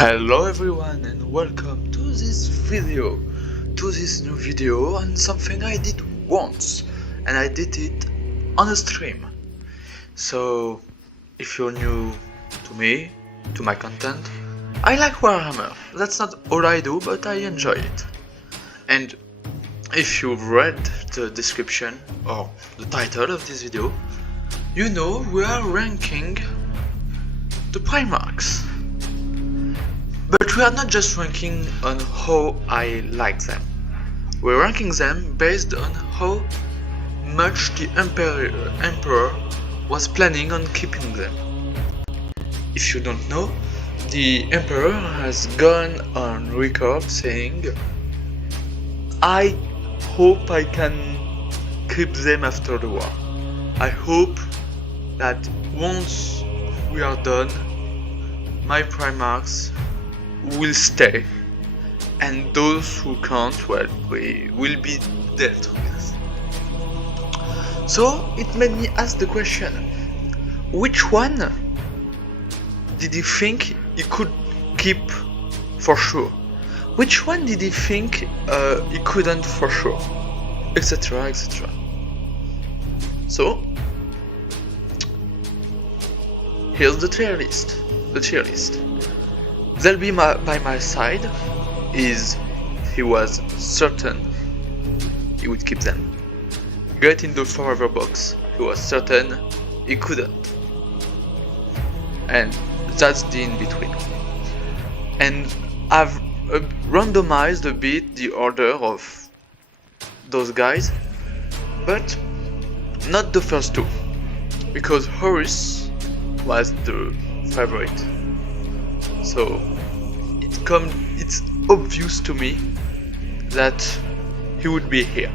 Hello everyone and welcome to this new video on something I did once, and I did it on a stream. So if you're new to me, to my content, I like Warhammer. That's not all I do, but I enjoy it. And if you've read the description or the title of this video, you know we are ranking the Primarchs. But we are not just ranking on how I like them. We're ranking them based on how much the Emperor was planning on keeping them. If you don't know, the Emperor has gone on record saying, I hope I can keep them after the war. I hope that once we are done, my Primarchs will stay, and those who can't, well, we will be dealt with. So it made me ask the question, which one did he think he could keep for sure? Which one did he think he couldn't for sure? Etc, etc. So here's the tier list. They'll be by my side is he was certain he would keep them. Get in the forever box, he was certain he couldn't. And that's the in between. And I've randomized a bit the order of those guys, but not the first two, because Horus was the favorite. So it's obvious to me that he would be here.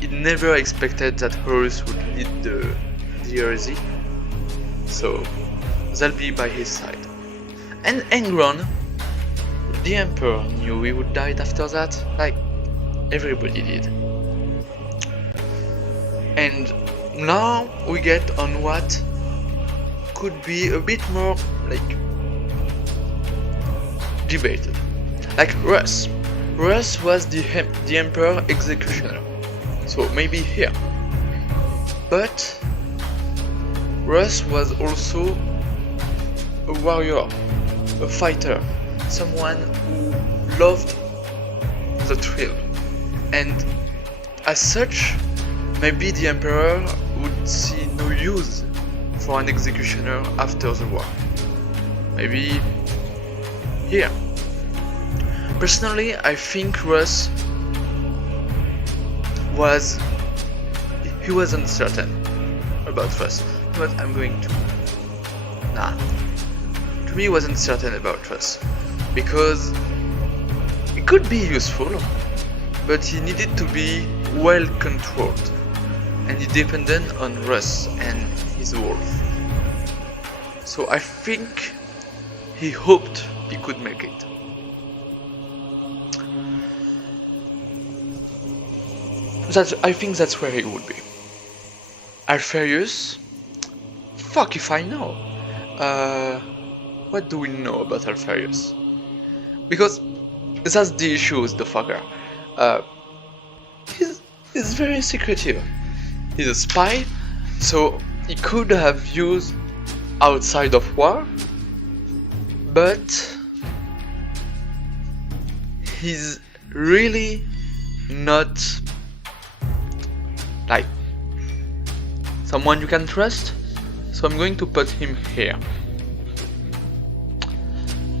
He never expected that Horus would lead the heresy, so they'll be by his side. And Engron, the Emperor, knew he would die after that, like everybody did. And now we get on what could be a bit more like debated. Like Russ was the Emperor executioner, so maybe here. But Russ was also a warrior, a fighter, someone who loved the thrill, and as such, maybe the Emperor would see no use for an executioner after the war. Maybe here. Personally, I think Russ was uncertain about Russ. What I'm going to... To me, he was uncertain about Russ, because it could be useful, but he needed to be well controlled, and he depended on Russ and his wolf. So I think he hoped he could make it. I think that's where he would be. Alfarius? Fuck if I know. What do we know about Alfarius? Because that's the issue with the fucker. He's very secretive. He's a spy, so he could have used outside of war, but he's really not like someone you can trust, so I'm going to put him here.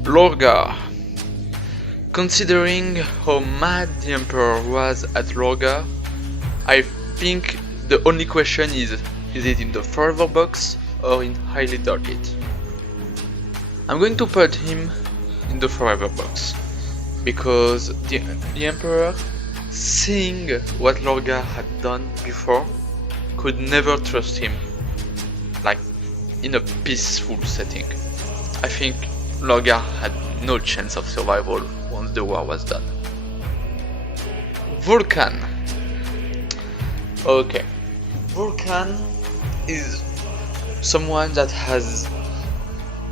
Lorgar. Considering how mad the Emperor was at Lorgar, I think the only question is it in the forever box or in highly target? I'm going to put him in the forever box, because the Emperor, seeing what Lorgar had done before, could never trust him, like in a peaceful setting. I think Lorgar had no chance of survival once the war was done. Vulcan. Okay, Vulcan is someone that has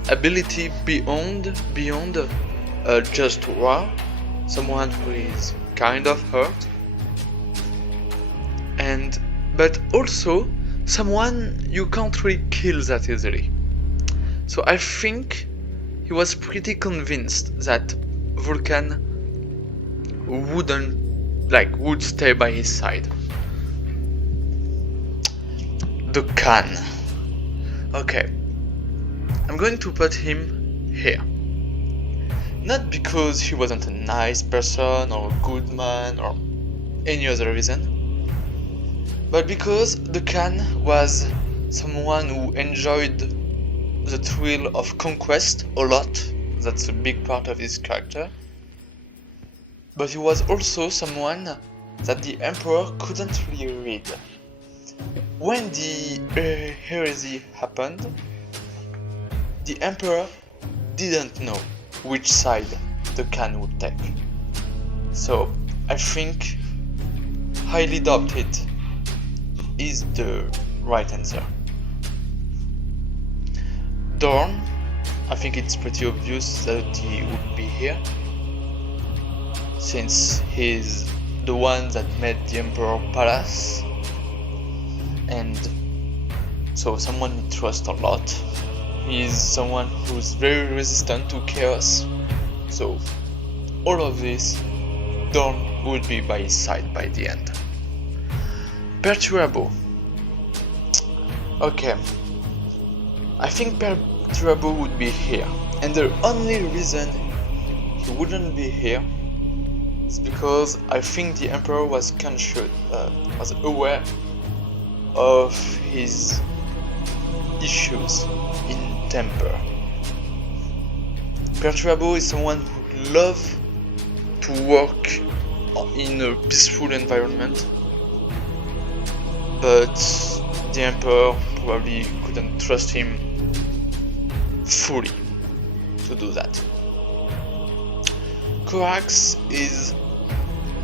ability beyond just war, someone who is kind of hurt, but also someone you can't really kill that easily. So I think he was pretty convinced that Vulcan would stay by his side. The Khan. Okay, I'm going to put him here. Not because he wasn't a nice person or a good man or any other reason, but because the Khan was someone who enjoyed the thrill of conquest a lot. That's a big part of his character. But he was also someone that the Emperor couldn't really read. When the heresy happened, the Emperor didn't know which side the Khan would take. So I think highly doubted is the right answer. Dorn, I think it's pretty obvious that he would be here, since he's the one that made the Emperor Palace, and so someone we trust a lot. He's someone who's very resistant to chaos, so all of this, Dorn would be by his side by the end. Perturabo. Okay, I think Perturabo would be here, and the only reason he wouldn't be here is because I think the Emperor was was aware of his issues in temper. Perturabo is someone who would love to work in a peaceful environment, but the Emperor probably couldn't trust him fully to do that. Corax is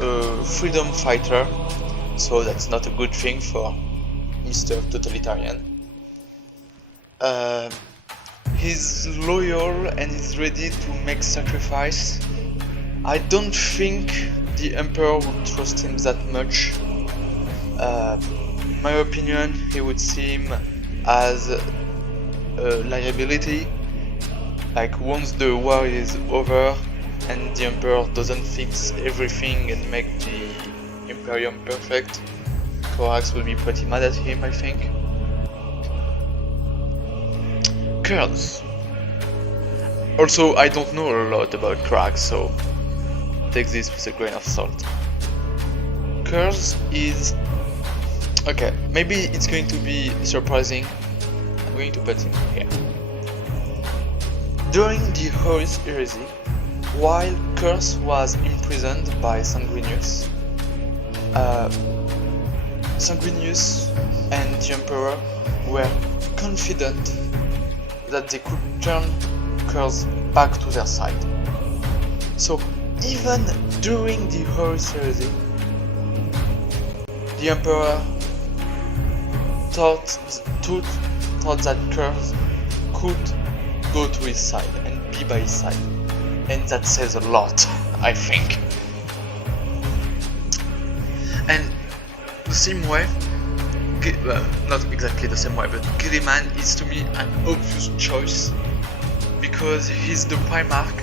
a freedom fighter, so that's not a good thing for Mr. Totalitarian. He's loyal and he's ready to make sacrifice. I don't think the Emperor would trust him that much. In my opinion, he would see him as a liability. Like, once the war is over and the Emperor doesn't fix everything and make the Imperium perfect, Corax will be pretty mad at him, I think. Kurz. Also, I don't know a lot about Corax, so take this with a grain of salt. Kurz is... okay, maybe it's going to be surprising. I'm going to put him here. During the Horus Heresy, while Kurz was imprisoned by Sanguinius, Sanguinius and the Emperor were confident that they could turn Kurz back to their side. So even during the Horus Heresy, the Emperor thought that Kurz could go to his side and be by his side, and that says a lot, I think. And the same way, not exactly the same way, but Guilliman is to me an obvious choice, because he's the Primarch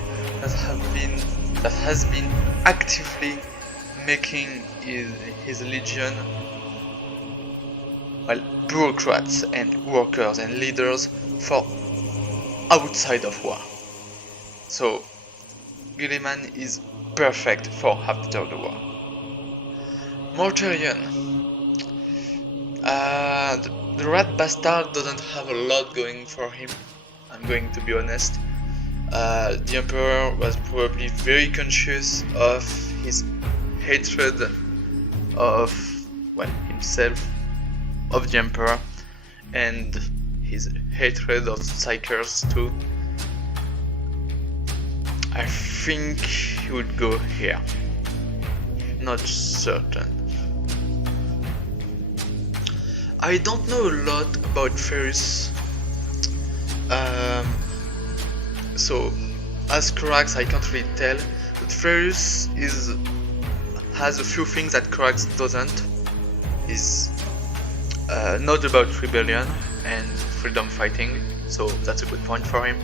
that has been actively making his legion, well, bureaucrats and workers and leaders for outside of war. So Guilliman is perfect for after the war. Mortarion. The rat bastard doesn't have a lot going for him, I'm going to be honest. The Emperor was probably very conscious of his hatred of, well, himself, of the Emperor, and his hatred of Psychers too. I think he would go here. Not certain. I don't know a lot about Ferris. So as Corax I can't really tell, but Furious has a few things that Corax doesn't. Is not about rebellion and freedom fighting, so that's a good point for him.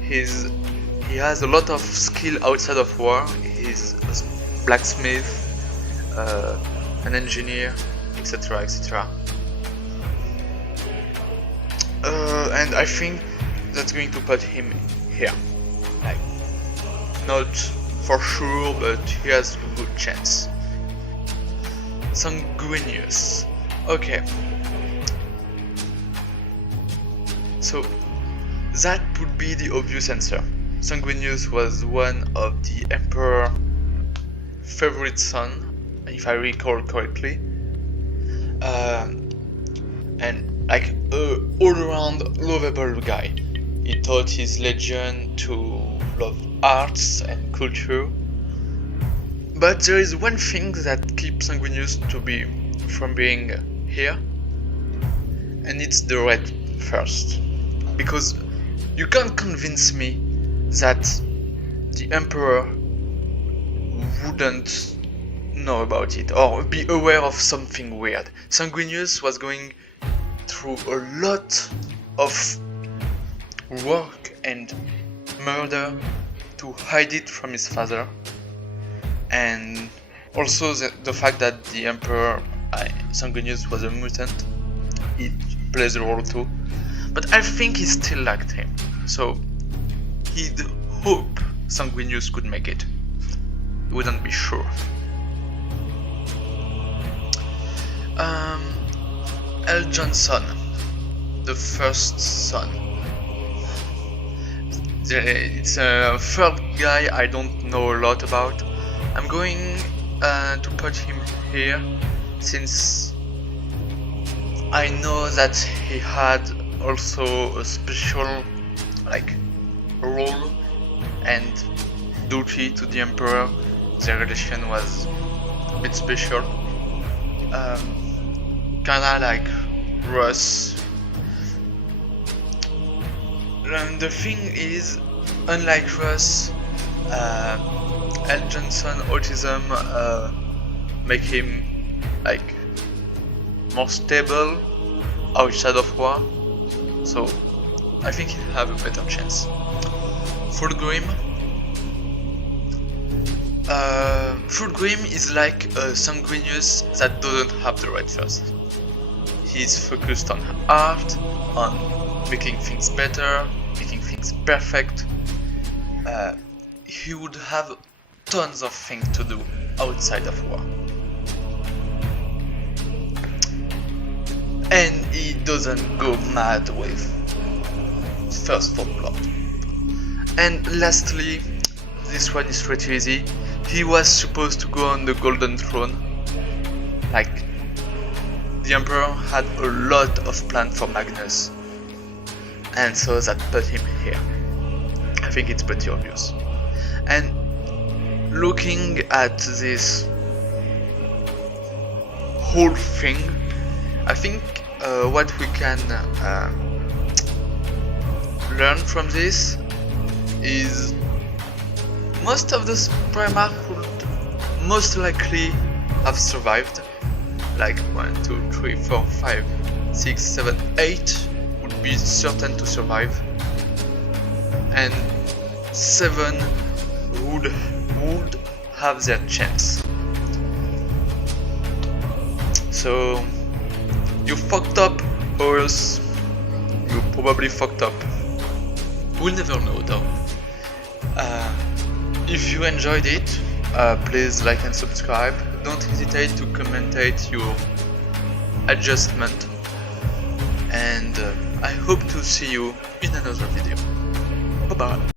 He has a lot of skill outside of war. He's a blacksmith, an engineer, etc, etc. And I think that's going to put him here. Like, not for sure, but he has a good chance. Sanguinius. Okay. So that would be the obvious answer. Sanguinius was one of the Emperor's favorite son, if I recall correctly. And like a all-around lovable guy. He taught his legion to love arts and culture. But there is one thing that keeps Sanguinius from being here, and it's the red first. Because you can't convince me that the Emperor wouldn't know about it or be aware of something weird. Sanguinius was going through a lot of work and murder to hide it from his father, and also the fact that the Emperor Sanguinius was a mutant, it plays a role too. But I think he still liked him, so he'd hope Sanguinius could make it. He wouldn't be sure. L. Johnson, the first son. It's a third guy I don't know a lot about. I'm going to put him here since I know that he had also a special role and duty to the Emperor. Their relation was a bit special. Kinda like Russ. The thing is, unlike Russ, L. Johnson autism make him more stable outside of war, so I think he'll have a better chance. Fulgrim. Fulgrim is like a Sanguinius that doesn't have the right first. He's focused on art, on making things better, making things perfect. He would have tons of things to do outside of war. And he doesn't go mad with First for Blood. And lastly, this one is pretty easy. He was supposed to go on the Golden Throne. The Emperor had a lot of plans for Magnus, and so that put him here. I think it's pretty obvious. And looking at this whole thing, I think what we can learn from this is most of the Primarch would most likely have survived. 1, 2, 3, 4, 5, 6, 7, 8 would be certain to survive, and 7 would have their chance. So you fucked up, or else you probably fucked up. We'll never know though. If you enjoyed it, please like and subscribe. Don't hesitate to commentate your adjustment, and I hope to see you in another video. Bye bye.